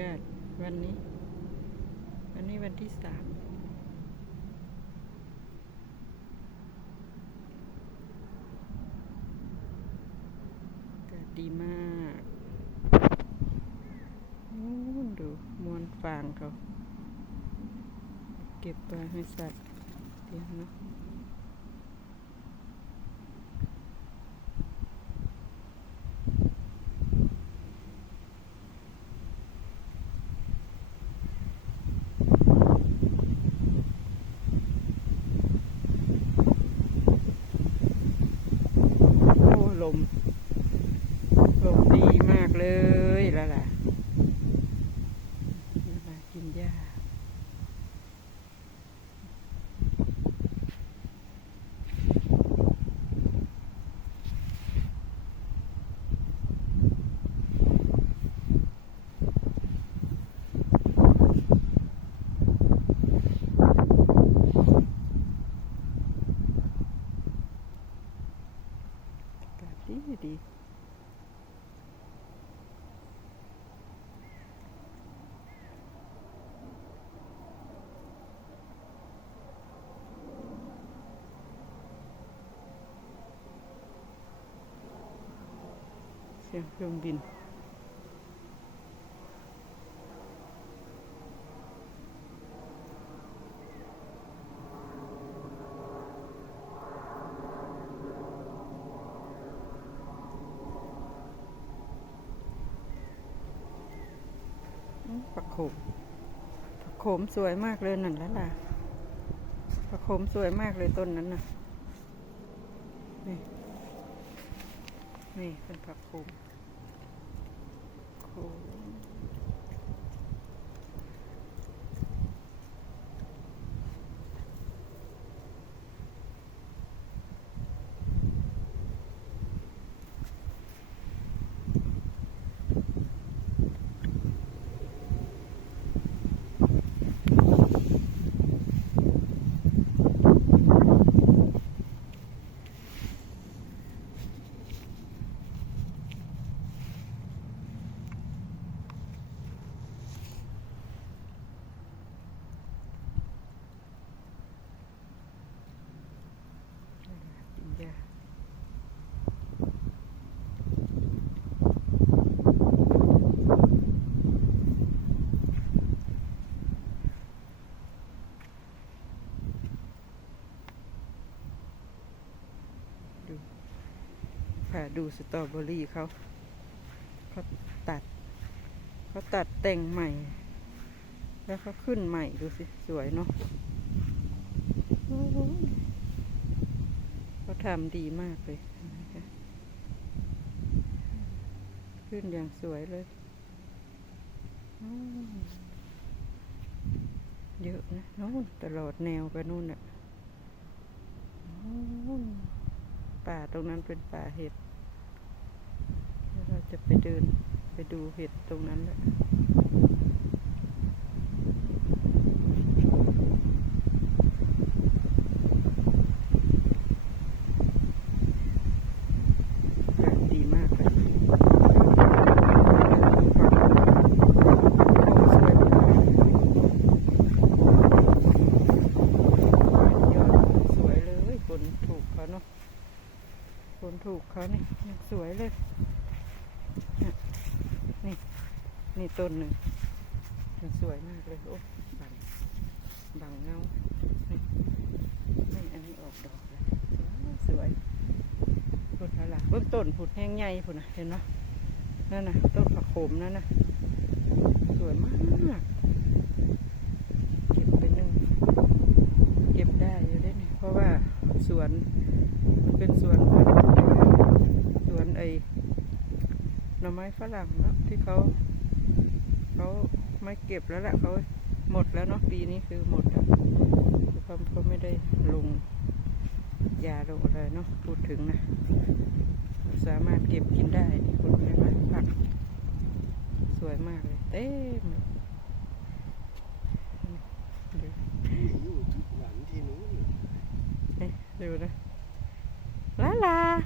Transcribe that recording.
กาศวันนี้ วันนี้วันที่สามอากาศดีมากนู่นดูมวนฟางเขา เก็บปลาให้สัตว์เดี๋ยวนะโอ้ลม ลมดีมากเลยแล้วล่ะนี่มากินหญ้า อากาศดีดีเสียงเครื่องบินอืมผักโขมผักโขมสวยมากเลยนั่นแล้วล่ะผักโขมสวยมากเลยต้นนั้นน่ะนี่ นี่เป็นผักโขมโขมกินยาดู ผ่าดูสตรอเบอรี่เขาเขาตัดเขาตัดแต่งใหม่ แล้วเขาขึ้นใหม่ดูสิสวยเนาะเขาทำดีมากเลยนะคะขึ้นอย่างสวยเลย เยอะนะนู่นตลอดแนวไปนู่นน่ะนู่น ป่าตรงนั้นเป็นป่าเห็ดเราจะไปเดินไปดูเห็ดตรงนั้นแหละอากาศดีมากเลยยอดสวยเลยคนถูกเขาเนาะ คนถูกเขานี่ยสวยเลย นี่ นี่ต้นหนึ่งยังสวยมากเลยโอ้บังบังเงานี่อันนี้ออกดอกแล้วสวยพุ่นอะเบื้องต้นผุดแห้งใหญ่พุ่นนะเห็นไหมนั่นน่ะต้นผักโขมนั่นน่ะสวยมาก เก็บไปนึ่งเก็บได้อยู่ได้เนี่ยเพราะว่า สวน มันเป็นสวนสวนไอ้หน่อไม้ฝรั่งเนาะที่เขาเขาไม่เก็บแล้วแหละเขาหมดแล้วเนาะปีนี้คือหมดแล้วคือเขาเขาไม่ได้ลงยาลงอะไรเนาะพูดถึงนะสามารถเก็บกินได้นี่คุณเห็นไหมผักสวยมากเลยเต็ม 对不对？啦啦。